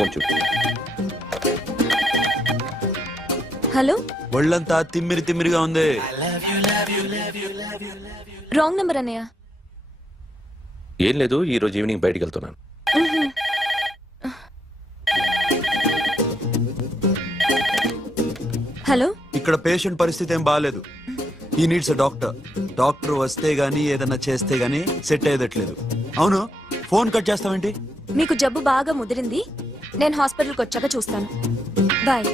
Phone చూడు. Hello? ఒళ్ళంతా తిమ్మిరి తిమ్మిరిగా ఉంది. రాంగ్ నెంబర్ అన్నయ్య. ఏం లేదు ఈ రోజు ఈవినింగ్ బయటికి వెళ్తున్నాను. హలో? ఇక్కడ పేషెంట్ పరిస్థితి ఏం బాగాలేదు ఈ నీడ్స్ డాక్టర్ డాక్టర్ వస్తే గానీ ఏదన్నా చేస్తే గానీ సెట్ అయ్యేదట్లేదు అవును ఫోన్ కట్ చేస్తావేంటి? మీకు జబ్బు బాగా ముదిరింది. నేను హాస్పిటల్కి వచ్చాక చూస్తాను. బాయ్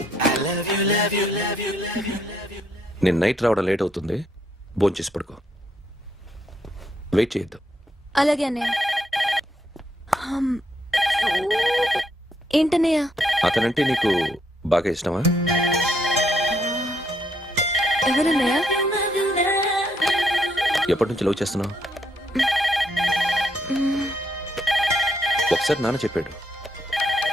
నేను నైట్ రావడం లేట్ అవుతుంది. భోంచేసి పడుకో. వెయిట్ చేయొద్దు. అలాగే అన్నయ్య. హమ్. ఏంటన్నయ్య? అతనంటే నీకు బాగా ఇష్టమా? ఎవరన్నయ్య? ఎప్పటి నుంచి లవ్ చేస్తున్నావు? ఒకసారి నాన్న చెప్పాడు.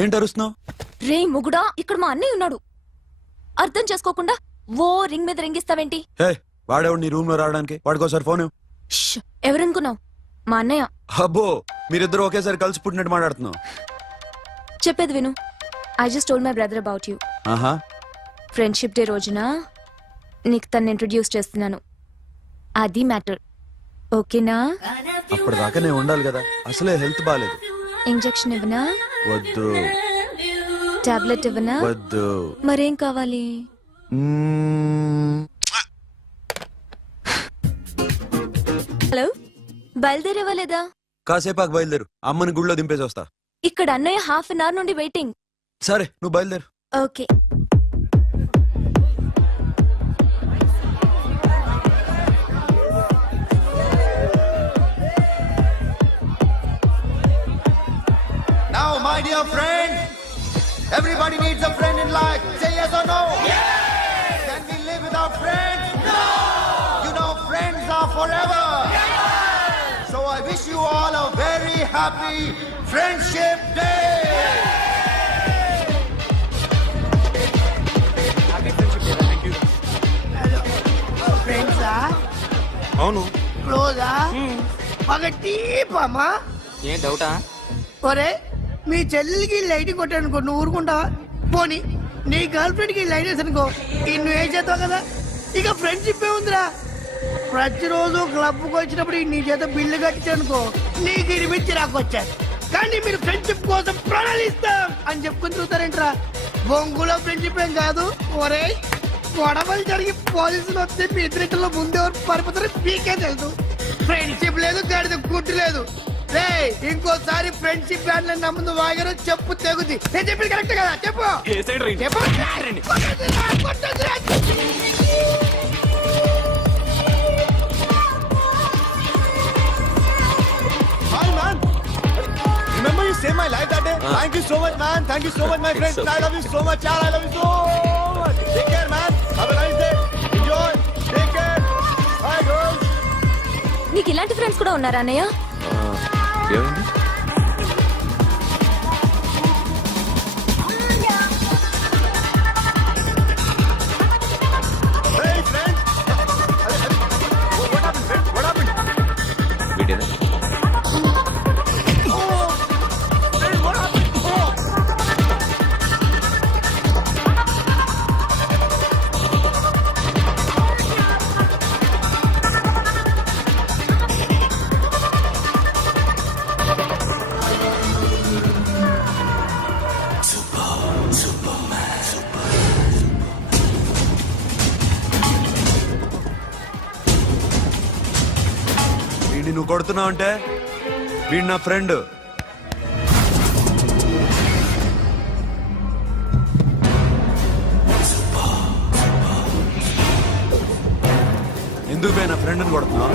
ఏంటి అరుస్తున్నావు? రే ముగుడా ఇక్కడ మా అన్నయ్య ఉన్నాడు. అర్థం చేసుకోకుండా ఓ రింగ్ మీద రింగిస్తావేంటి? హే వాడేవాడు నీ రూమ్లో రావడానికి? వాడికోసారి ఫోన్. ష్, ఎవరనుకున్నావు? మా అన్నయ్య. అబ్బో మీరిద్దరు ఒకేసారి కలిసి పుట్టినట్టు మాట్లాడుతున్నావు. చెప్పేది విను. I just told my brother about you ఆహా. ఫ్రెండ్షిప్ డే రోజున నీకు తను ఇంట్రడ్యూస్ చేస్తున్నాను. అది మ్యాటర్ ఓకేనా అప్పటిదాకా నేను ఉండాలి కదా. అసలే హెల్త్ బాగాలేదు ఇంజెక్షన్ ఇవ్వనా? వద్దు. టాబ్లెట్ ఇవ్వనా? వద్దు. మరేం కావాలి. హలో బయలుదేరేవా లేదా కాసేపాకు బయలుదేరు. అమ్మని గుళ్ళో దింపేసి వస్తా. ఇక్కడ అన్నయ్య హాఫ్ అన్ అవర్ నుండి వెయిటింగ్. సరే నువ్వు బయలుదేరు. Okay. My dear friend, everybody needs a friend in life. Say yes or no. Yes. Can we live without friends? No. You know, friends are forever. Yes. So I wish you all a very happy Friendship Day. ఫ్రెండ్సా అవును క్లోజా ఒక టీపమ్మా ఏం డౌటా ఒరే మీ చెల్లెలికి light కొట్టానుకో నువ్వు ఊరుకుంటావా? పోనీ నీ గర్ల్ ఫ్రెండ్కి లైట్ వేసానుకో ఈ నువ్వు ఏం చేస్తావు కదా? ఇక ఫ్రెండ్షిప్ ఏ ఉందిరా. ప్రతిరోజు క్లబ్కి వచ్చినప్పుడు నీ చేత బిల్లు కట్టించానుకో నీకు ఇరిమిచ్చి రాకొచ్చారు కానీ మీరు ఫ్రెండ్షిప్ కోసం ప్రణాళిస్తాం అని చెప్పుకుని చూస్తారేంట్రా? బొంగులో ఫ్రెండ్షిప్ ఏం కాదు. ఒరే గొడవలు జరిగి పోలీసులు వస్తే మీ ఇద్దరిలో ముందెవరు పరిపోతారో మీకే తెలుసు. ఫ్రెండ్షిప్ లేదు గడిద గుడ్డు లేదు. ఇంకోసారి ఫ్రెండ్షిప్ బ్యాండ్లో నమ్ముందు వాగారు చెప్పు తెగుద్ది నేను చెప్పింది కరెక్ట్ కదా? చెప్పు. Same my life that day thank you so my friends I love you love you so much take care నీకు ఇలాంటి ఫ్రెండ్స్ కూడా ఉన్నారా అన్నయ్య? ఏమైంది వీడిని నువ్వు కొడుతున్నావు అంటే వీడు నా ఫ్రెండ్ ఎందుకు పోయి నా ఫ్రెండ్ని కొడుతున్నావు?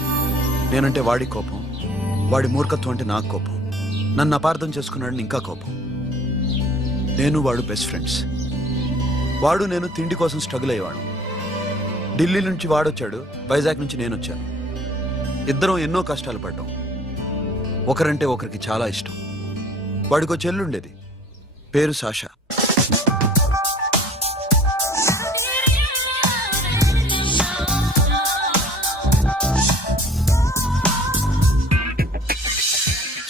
నేనంటే వాడి కోపం వాడి మూర్ఖత్వం అంటే నాకు కోపం. నన్ను అపార్థం చేసుకున్నాడని ఇంకా కోపం. నేను వాడు బెస్ట్ ఫ్రెండ్స్ వాడు నేను తిండి కోసం స్ట్రగుల్ అయ్యేవాడు ఢిల్లీ నుంచి వాడొచ్చాడు వైజాగ్ నుంచి నేను వచ్చాను ఇద్దరం ఎన్నో కష్టాలు పడ్డాం. ఒకరంటే ఒకరికి చాలా ఇష్టం. వాడికో చెల్లుండేది పేరు సాషా.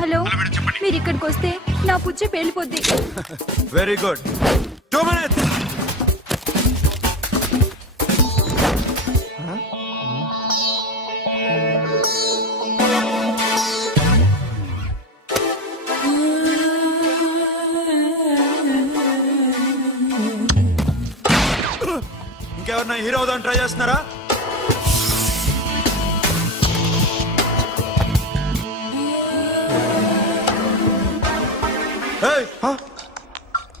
హలో మీరు ఇక్కడికి వస్తే నా పుచ్చ పేలిపోద్ది. వెరీ గుడ్ టూ మినిట్స్ ఇంకెవరన్నా హీరో అవుదాం ట్రై చేస్తున్నారా?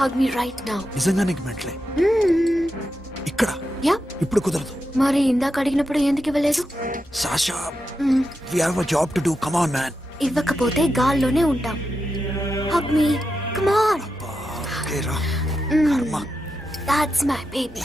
Hug me right now. నిజంగా నీకు మెంటలే. ఇక్కడ. యా ఇప్పుడు కుదరదు. మరి ఇందాక అడిగినప్పుడు ఎందుకు ఇవ్వలేదు? Sasha we have a job to do come on man ఇవ్వకపోతే గాల్లోనే ఉంటాం. హగ్ మీ కమ్ ఆన్ రా. కర్మ. That's my baby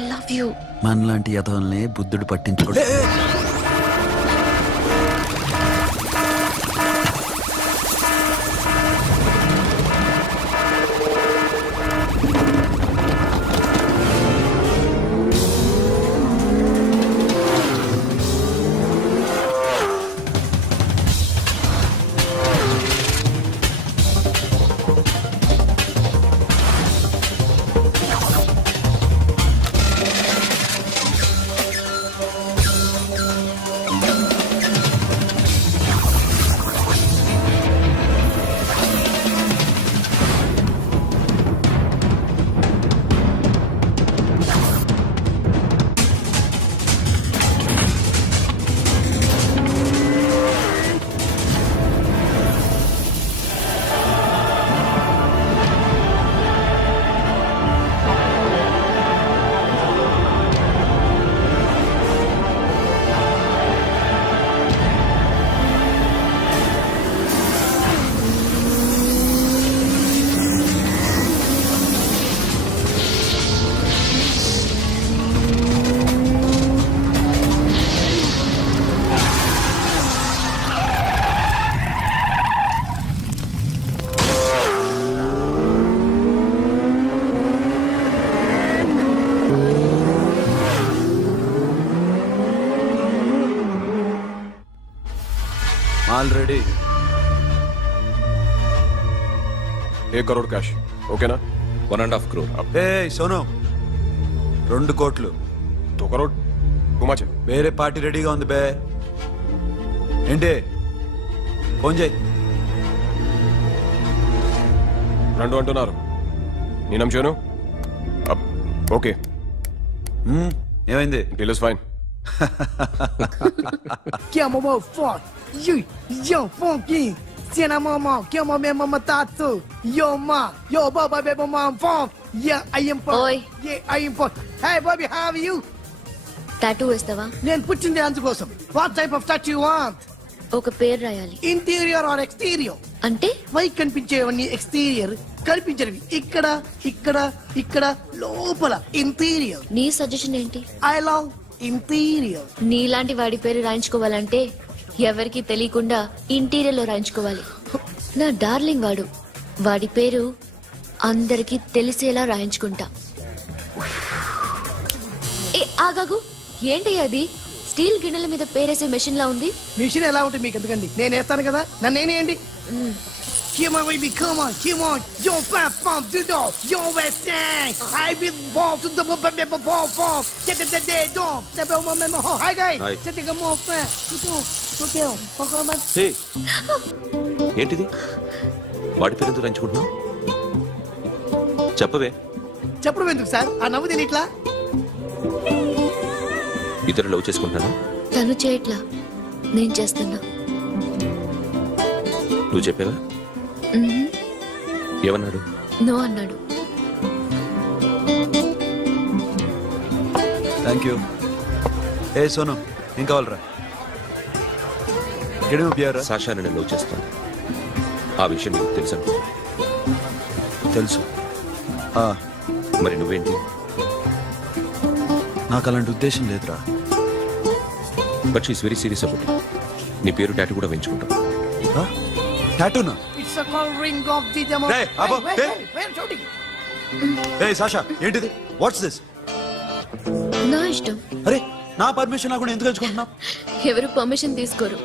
I love you మనలాంటి యథవల్ని బుద్ధుడు పట్టించుకోడు. ఆల్రెడీ ఏ కరోడ్ క్యాష్? ఓకేనా? One and half crore. అబ్బే సోను. రెండు కోట్లు. టూ కరోడ్? టూ వేరే పార్టీ రెడీగా ఉంది బే. ఏంటి? ఫోన్ చేయి. రెండు అంటున్నారు. నేనం చోను ఓకే. ఏమైంది? Deal is fine Get him! You, yo funky. Siena mama, que amo me mama tatu. Yo ma, yo baba baby mom funk. Yeah, I am for. Oi. Yeah, I am for. Hey Bobby, how are you? Tattoo వేస్తావా నేను పుట్టింది అందుకోసం what type of touch you want ఒక పేరు రాయాలి interior or exterior అంటే పై కనిపించేవన్నీ exterior కనిపించేవి ఇక్కడ ఇక్కడ ఇక్కడ లోపల ఇంటీరియర్ నీ సజెషన్ ఏంటి ఐ లవ్ ఇంటీరియర్ నీలాంటి వాడి పేరు రాయించుకోవాలంటే ఎవరికి తెలియకుండా ఇంటీరియర్లో రాయించుకోవాలి. నా డార్లింగ్ వాడు. వాడి పేరు అందరికి తెలిసేలా రాయించుకుంటా. ఏ ఆగాగు. ఏంటి అది స్టీల్ గిన్నెల మీద పేరేసే మెషిన్ లా ఉంది? మిషన్ ఎలా ఉంటుంది మీకు ఎందుకండి? నేను వేస్తాను కదా. నన్ను నేనేయండి Come on, baby, come on, come on. Yo, fat pump, do do. Yo, West End. I be ball to the ball, ball, ball, ball. Get the dead, dead, dog. The bell, my memo. Hi, guys. Hi. Set the more fat. Do do. Do do. Fuck on my. హే ఏంటిది వాడి పేరు రంచుకుంటున్నావు చెప్పవే చెప్పడం ఎందుకు sir ఆ నవ్వు తెలియట్లా ఇతరు లవ్ చేసుకుంటాను తను చేయట్లా నేను చేస్తున్నా నువ్వు చెప్పావా. ఏమన్నాడు? నో అన్నాడు. థ్యాంక్ యూ ఏ సోను ఏం కావాలరా? గిడమ బియరా సాషా నేను చేస్తాను. ఆ విషయం నీకు తెలుసు. తెలుసు. ఆ, మరి నువ్వేంటి? నాకు అలాంటి ఉద్దేశం లేదురా. But she's very serious about నీ పేరు టాటూ కూడా వేయించుకుంటాం. ఆ? టాటూనా? A call ring of the demo. Hey, wait, hey. ఏ సాషా ఏంటిది వాట్స్ దిస్ నా ఇష్టం అరే నా పర్మిషన్ లేకుండా ఎందుకు ఎంచుకుంటున్నావు ఎవరు పర్మిషన్ తీసుకోరు